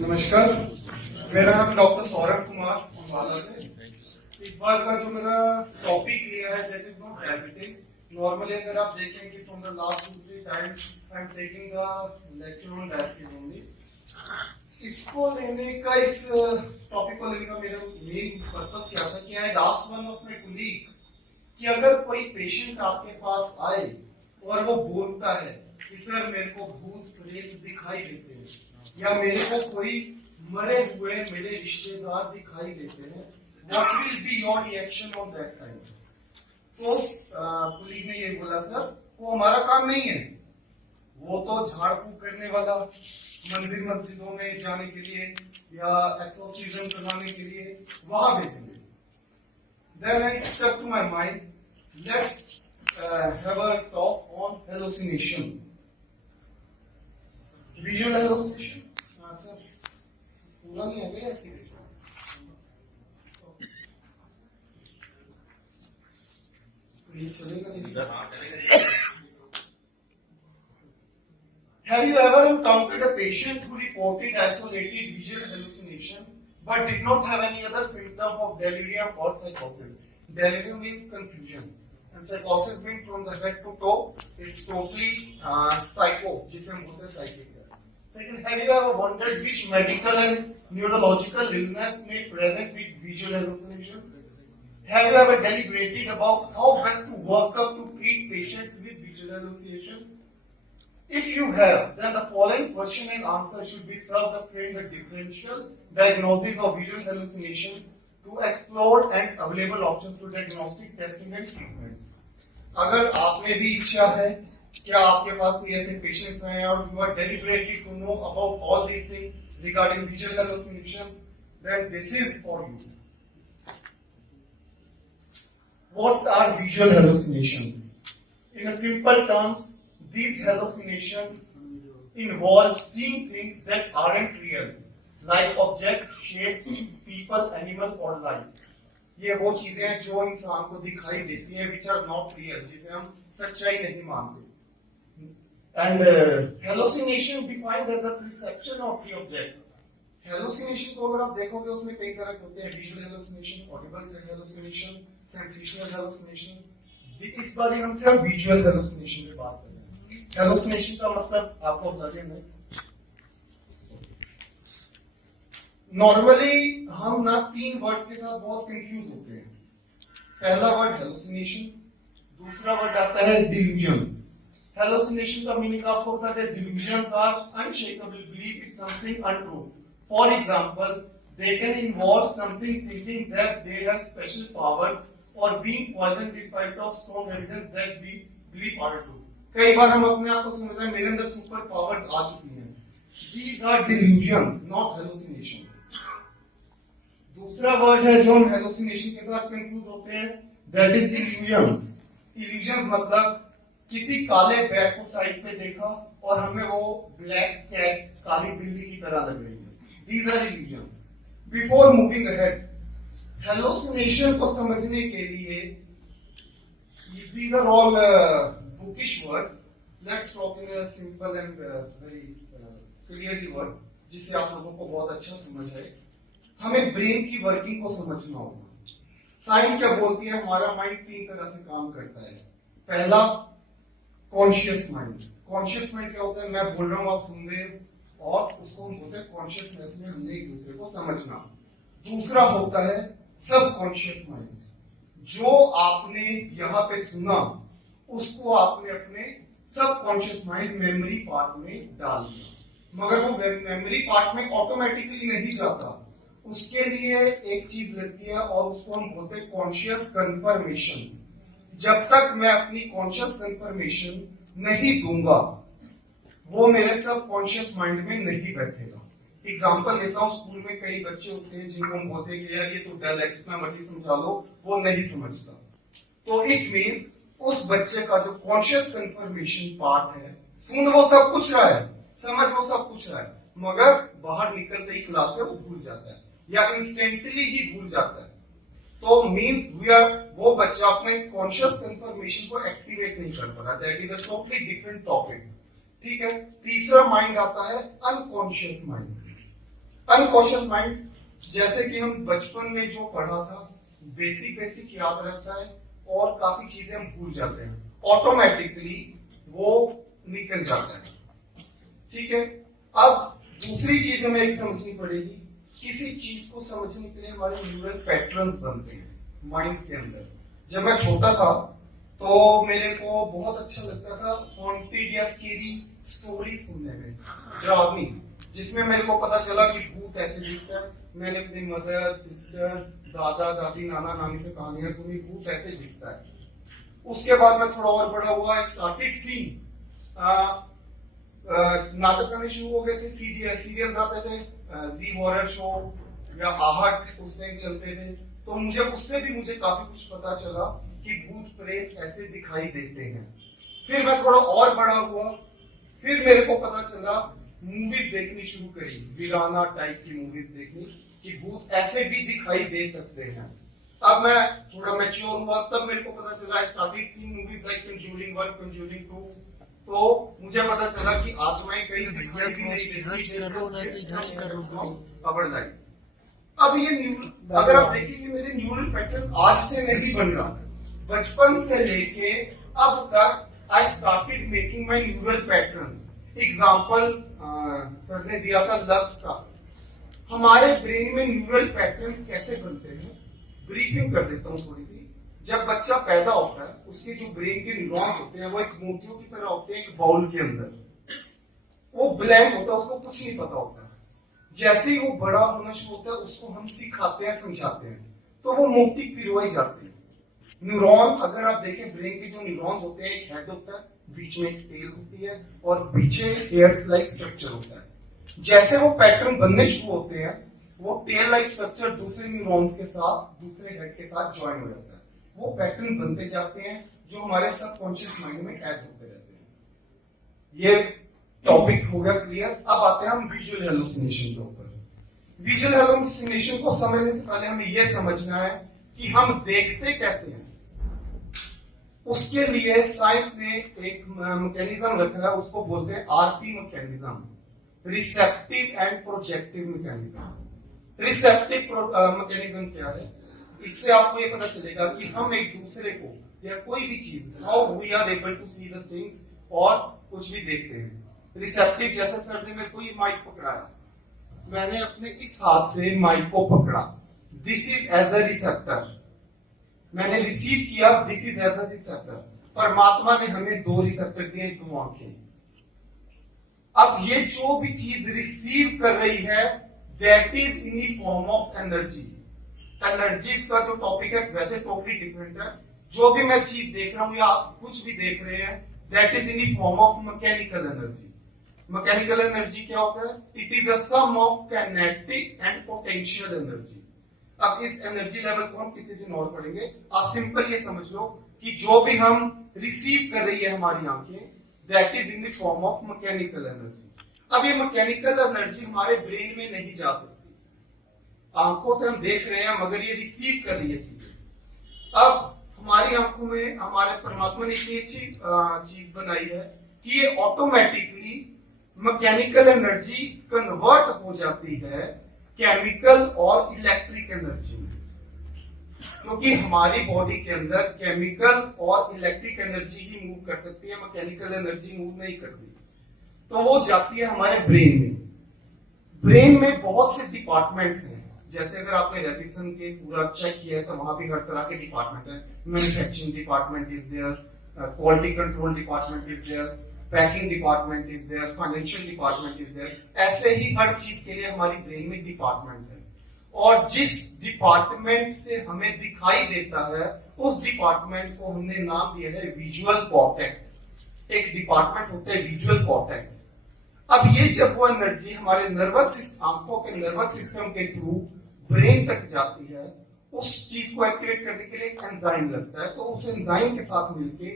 नमस्कार, मेरा नाम डॉक्टर सौरभ कुमार अम्बाला से। इस बार का जो मेरा टॉपिक लिया है that is not diabetes. Normally अगर आप देखेंगे from the last 2-3 times I am taking the lecture on diabetes only. इसको लेने का इस टॉपिक को लेने का मेरा मेन पर्पस क्या था कि I asked one of my colleague कि अगर कोई पेशेंट आपके पास आए और वो बोलता है कि सर मेरे को भूत प्रेत दिखाई देते हैं या मेरे को कोई मरे हुए मेरे रिश्तेदार दिखाई देते हैं, what will be your reaction on that time? तो कुलीग ने ये बोला, सर वो हमारा काम नहीं है, वो तो झाड़ फूक करने वाला, मंदिर मस्जिदों में जाने के लिए या एक्सोर्सिज्म करवाने के लिए वहां भेजेंगे। Then I stuck to my mind, let's have a talk on hallucination. Visual hallucination? हाँ सर, पूरा नहीं है ऐसे। ये चलेगा नहीं। Have you ever encountered a patient who reported isolated visual hallucination but did not have any other symptom of delirium or psychosis? Delirium means confusion, and psychosis means from the head to toe. It's totally psycho, जिसे हम बोलते हैं psychic. Second, have you ever wondered which medical and neurological illness may present with visual hallucination? Have you ever deliberated about how best to work up to treat patients with visual hallucination? If you have, then the following question and answer should be served up in the differential diagnosis of visual hallucination to explore and available options for diagnostic testing and treatments. अगर आप में भी इच्छा है, क्या आपके पास कोई ऐसे पेशेंट्स हैं और you are deliberated to know about all these things regarding visual hallucinations, then this is for you. What are visual hallucinations? In a simple terms, these hallucinations involve seeing things that aren't real, like objects, shapes, people, animal or life. ये वो चीजें हैं जो इंसान को दिखाई देती हैं, which are not real, जिसे हम सच्चाई नहीं मानते. And hallucination defined as a perception of the object. Hallucination को अगर आप देखोगे उसमें कई तरह के होते हैं, visual hallucination, audible hallucination, sensational hallucination. इस बार हम सिर्फ visual hallucination पे बात करें. Hallucination का मतलब आपको बता दें नेक्स्ट. नॉर्मली हम ना 3 वर्ड्स के साथ बहुत कंफ्यूज होते हैं. पहला वर्ड hallucination, दूसरा वर्ड आता है delusions. Hallucination का मीनिंग आपको पता है, delusions are unshakable belief in something untrue. For example, they can involve something thinking that they have special powers or being poisoned despite of strong evidence that we believe are true. कई बार हम अपने आप को समझते हैं मेरे अंदर super powers आ चुकी हैं. These are delusions, not hallucination. दूसरा वर्ड है जो हम hallucination के साथ कंफ्यूज होते हैं, that is illusions. Illusions मतलब किसी काले बैग को साइड पे देखा और हमें वो ब्लैक कैट, काली बिल्ली की तरह लग रही है. These are illusions. Before moving ahead, hallucination को समझने के लिए these are all bookish words. Let's talk in a simple and very clearly word, जिससे आप लोगों को बहुत अच्छा समझ आए. हमें ब्रेन की वर्किंग को समझना होगा. साइंस क्या बोलती है, हमारा माइंड 3 तरह से काम करता है. पहला कॉन्शियस माइंड. कॉन्शियस माइंड क्या होता है, मैं बोल रहा हूं आप सुन रहे हो और उसको हम बोलते हैं कॉन्शियसनेस में हमने एक दूसरे को समझना. दूसरा होता है सबकॉन्शियस माइंड. जो आपने यहाँ पे सुना उसको आपने अपने सबकॉन्शियस माइंड मेमोरी पार्ट में डाल दिया, मगर वो मेमोरी पार्ट में ऑटोमेटिकली नहीं जाता. उसके लिए एक चीज लगती है और उसको हम बोलते हैं कॉन्शियस कंफर्मेशन. जब तक मैं अपनी कॉन्शियस कंफर्मेशन नहीं दूंगा वो मेरे सबकॉन्शियस माइंड में नहीं बैठेगा. एग्जाम्पल लेता हूं, स्कूल में कई बच्चे होते हैं जिनको हम बोलते हैं कि यार ये तो डेल एक्स में मल्टी समझा लो, वो नहीं समझता. तो इट मीन्स उस बच्चे का जो कॉन्शियस कंफर्मेशन पार्ट है, सुन वो सब कुछ रहा है, समझ वो सब कुछ रहा है, मगर बाहर निकलते ही क्लास से वो भूल जाता है या इंस्टेंटली ही भूल जाता है. तो मीन्स वो बच्चा अपने कॉन्शियस कंफर्मेशन को एक्टिवेट नहीं कर पा रहा. That is a totally different topic. ठीक है. तीसरा माइंड आता है अनकॉन्शियस माइंड. अनकॉशियस माइंड, जैसे कि हम बचपन में जो पढ़ा था बेसिक बेसिक याद रहता है और काफी चीजें हम भूल जाते हैं, ऑटोमेटिकली वो निकल जाता है। ठीक है, अब दूसरी चीज हमें एक समझनी पड़ेगी, किसी चीज को समझने के लिए हमारे न्यूरल पैटर्न्स बनते हैं माइंड के अंदर। जब मैं छोटा था तो मेरे को बहुत अच्छा लगता था हॉन्टेड या स्केरी स्टोरी सुनने में, डरावनी, जिसमें मेरे को पता चला कि भूत ऐसे दिखता है। मैंने अपनी मदर, सिस्टर, दादा दादी, नाना नानी से कहानियां सुनी, भूत ऐसे दिखता है। उसके बाद मैं थोड़ा और बड़ा हुआ, स्टार्टेड सीइंग, नाटक आने शुरू हो गए थे, सीरियल्स आते थे, जी हॉरर शो या आहट उस टाइम चलते थे, तो उससे भी मुझे काफी कुछ पता चला कि भूत प्रेत ऐसे दिखाई देते हैं। फिर मैं थोड़ा और बड़ा हुआ, फिर मेरे को पता चला, मूवीज देखनी शुरू करी, वीराना टाइप की मूवीज देखनी, कि भूत ऐसे भी दिखाई दे सकते हैं। अब मैं थोड़ा मैच्योर हुआ, तब मेरे को पता चला, started seeing movies like Conjuring 1, Conjuring 2, तो मुझे पता चला कि आत्माएं कहीं दिखाई भी नहीं देती। अब ये अगर आप देखेंगे मेरे न्यूरल पैटर्न आज से नहीं बन रहा, बचपन से लेके अब तक I started making my neural patterns. Example sir ने दिया था लक्स का। हमारे ब्रेन में न्यूरल पैटर्न्स कैसे बनते हैं, ब्रीफिंग कर देता हूँ थोड़ी सी। जब बच्चा पैदा होता है, उसके जो ब्रेन के न्यूरॉन्स होते हैं वो एक मोतियों की तरह होते हैं, एक बाउल के अंदर, वो ब्लैंक होता है, उसको कुछ नहीं पता होता। जैसे ही वो बड़ा होना शुरू होता है, उसको हम सिखाते हैं, समझाते हैं, तो वो मोती पिरोए जाते हैं। न्यूरॉन अगर आप देखें, ब्रेन के जो न्यूरॉन्स होते हैं, एक हेड होता है, बीच में एक टेल होती है और पीछे हेयर्स लाइक स्ट्रक्चर होता है। जैसे वो पैटर्न बनने शुरू होते हैं, वो टेल लाइक स्ट्रक्चर दूसरे न्यूरॉन्स के साथ, दूसरे हेड के साथ ज्वाइन हो जाता है, वो पैटर्न बनते जाते हैं जो हमारे सबकॉन्शियस माइंड में ऐड होते रहते हैं। ये टॉपिक हो गया क्लियर। अब आते हैं हम विजुअल हेलुसिनेशन के ऊपर। विजुअल हेलुसिनेशन को समझने से पहले हमें यह समझना है कि हम देखते कैसे हैं। उसके लिए साइंस ने एक मैकेनिज्म रखा है, उसको बोलते हैं RP mechanism, receptive and projective mechanism. Receptive mechanism क्या है, इससे आपको ये पता चलेगा कि हम एक दूसरे को या कोई भी चीज, how we are able to see the things, और कुछ भी देखते हैं। रिसेप्टिव, जैसे सर ने मेरे को ये माइक पकड़ाया, मैंने अपने इस हाथ से माइक को पकड़ा, this is as a receptor. मैंने रिसीव किया, this is as a receptor. परमात्मा ने हमें 2 रिसेप्टर दिए, 2 आंखें। अब ये जो भी चीज रिसीव कर रही है, that is in the form of energy. Energies का जो टॉपिक है वैसे टोटली डिफरेंट है। जो भी मैं चीज देख रहा हूं या आप कुछ भी देख रहे हैं, that is in the form of mechanical energy. Mechanical energy क्या होता है? It is a sum of kinetic and potential energy. अब इस एनर्जी लेवल को हम किसी दिन और पढ़ेंगे। आप सिंपल ये समझ लो कि जो भी हम रिसीव कर रही है हमारी आंखें, that is in the form of mechanical energy. अब ये मैकेनिकल एनर्जी हमारे ब्रेन में नहीं जा सकती, आंखों से हम देख रहे हैं मगर ये रिसीव कर रही है चीजें। अब हमारी आंखों में हमारे परमात्मा ने इतनी अच्छी चीज बनाई है कि ये ऑटोमेटिकली मैकेनिकल एनर्जी कन्वर्ट हो जाती है केमिकल और इलेक्ट्रिक एनर्जी में, क्योंकि हमारी बॉडी के अंदर केमिकल और इलेक्ट्रिक एनर्जी ही मूव कर सकती है, मैकेनिकल एनर्जी मूव नहीं करती। तो वो जाती है हमारे ब्रेन में। ब्रेन में बहुत से डिपार्टमेंट्स हैं, जैसे अगर आपने रेडिसन के पूरा चेक किया है तो वहां भी हर तरह के डिपार्टमेंट है। Manufacturing department is there, quality control department is there, packing department is there, financial department is there. ऐसे ही हर चीज के लिए हमारी ब्रेन में डिपार्टमेंट है, और जिस डिपार्टमेंट से हमें दिखाई देता है उस डिपार्टमेंट को हमने नाम दिया है विजुअल कॉर्टेक्स। एक डिपार्टमेंट होता है विजुअल कॉर्टेक्स। अब ये जब वो एनर्जी हमारे आंखों के नर्वस सिस्टम के थ्रू ब्रेन तक जाती है, उस चीज को एक्टिवेट करने के लिए एक एंजाइम लगता है। तो उस एंजाइम के साथ मिलके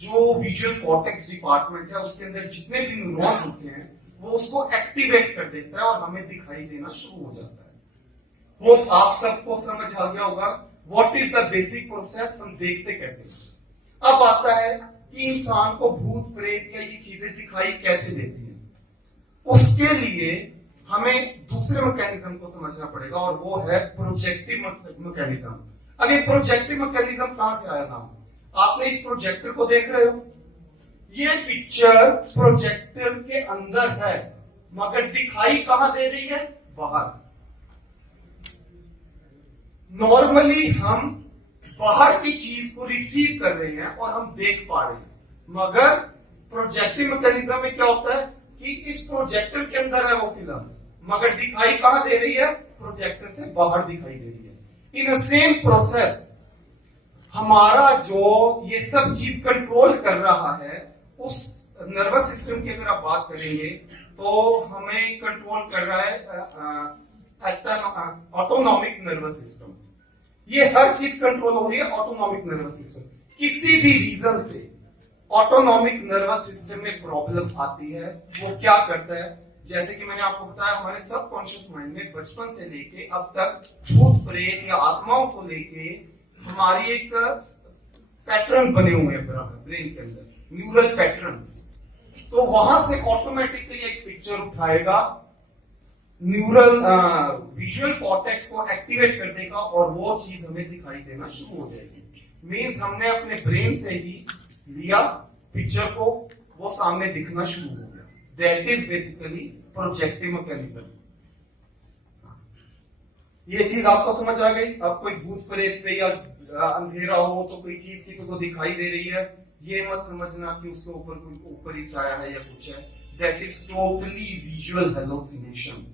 जो विजुअल कॉर्टेक्स डिपार्टमेंट है, उसके अंदर जितने भी न्यूरॉन्स होते हैं, वो उसको एक्टिवेट कर देता है और हमें दिखाई देना शुरू हो जाता है। वो आप सबको समझ आ गया होगा what is the basic process, हम देखते कैसे। अब आता है कि इंसान को भूत प्रेत या ये चीजें दिखाई कैसे देती है। उसके लिए हमें दूसरे मैकेनिज्म को समझना पड़ेगा और वो है प्रोजेक्टिव मैकेनिज्म। अब ये प्रोजेक्टिव मैकेनिज्म कहां से आया नाम? आपने इस प्रोजेक्टर को देख रहे हो, ये पिक्चर प्रोजेक्टर के अंदर है मगर दिखाई कहां दे रही है? बाहर। नॉर्मली हम बाहर की चीज को रिसीव कर रहे हैं और हम देख पा रहे हैं, मगर प्रोजेक्टिव मैकेनिज्म में क्या होता है कि इस प्रोजेक्टर के अंदर है वो फिल्म, मगर दिखाई कहां दे रही है? प्रोजेक्टर से बाहर दिखाई दे रही है। इन सेम प्रोसेस हमारा जो ये सब चीज कंट्रोल कर रहा है, उस नर्वस सिस्टम की अगर आप बात करेंगे तो हमें कंट्रोल कर रहा है ऑटोनॉमिक नर्वस सिस्टम। ये हर चीज कंट्रोल हो रही है ऑटोनॉमिक नर्वस सिस्टम। किसी भी रीजन से ऑटोनॉमिक नर्वस सिस्टम में प्रॉब्लम आती है, वो क्या करता है? जैसे कि मैंने आपको बताया, हमारे सबकॉन्शियस माइंड में बचपन से लेके अब तक भूत प्रेत या आत्माओं को लेके हमारी एक पैटर्न बने हुए हैं ब्रेन के अंदर, न्यूरल पैटर्न्स। तो वहां से ऑटोमेटिकली एक पिक्चर उठाएगा, न्यूरल विजुअल कॉर्टेक्स को एक्टिवेट कर देगा और वो चीज हमें दिखाई देना शुरू हो जाएगी। मीन्स हमने अपने ब्रेन से ही लिया पिक्चर को, वो सामने दिखना शुरू हो गया। That is basically projective mechanism. ये चीज आपको समझ आ गई? अब कोई भूत प्रेत पे या अंधेरा हो तो कोई चीज किसी को दिखाई दे रही है, ये मत समझना कि उसके ऊपर कोई ऊपर ही साया है या कुछ है। That is totally visual hallucination.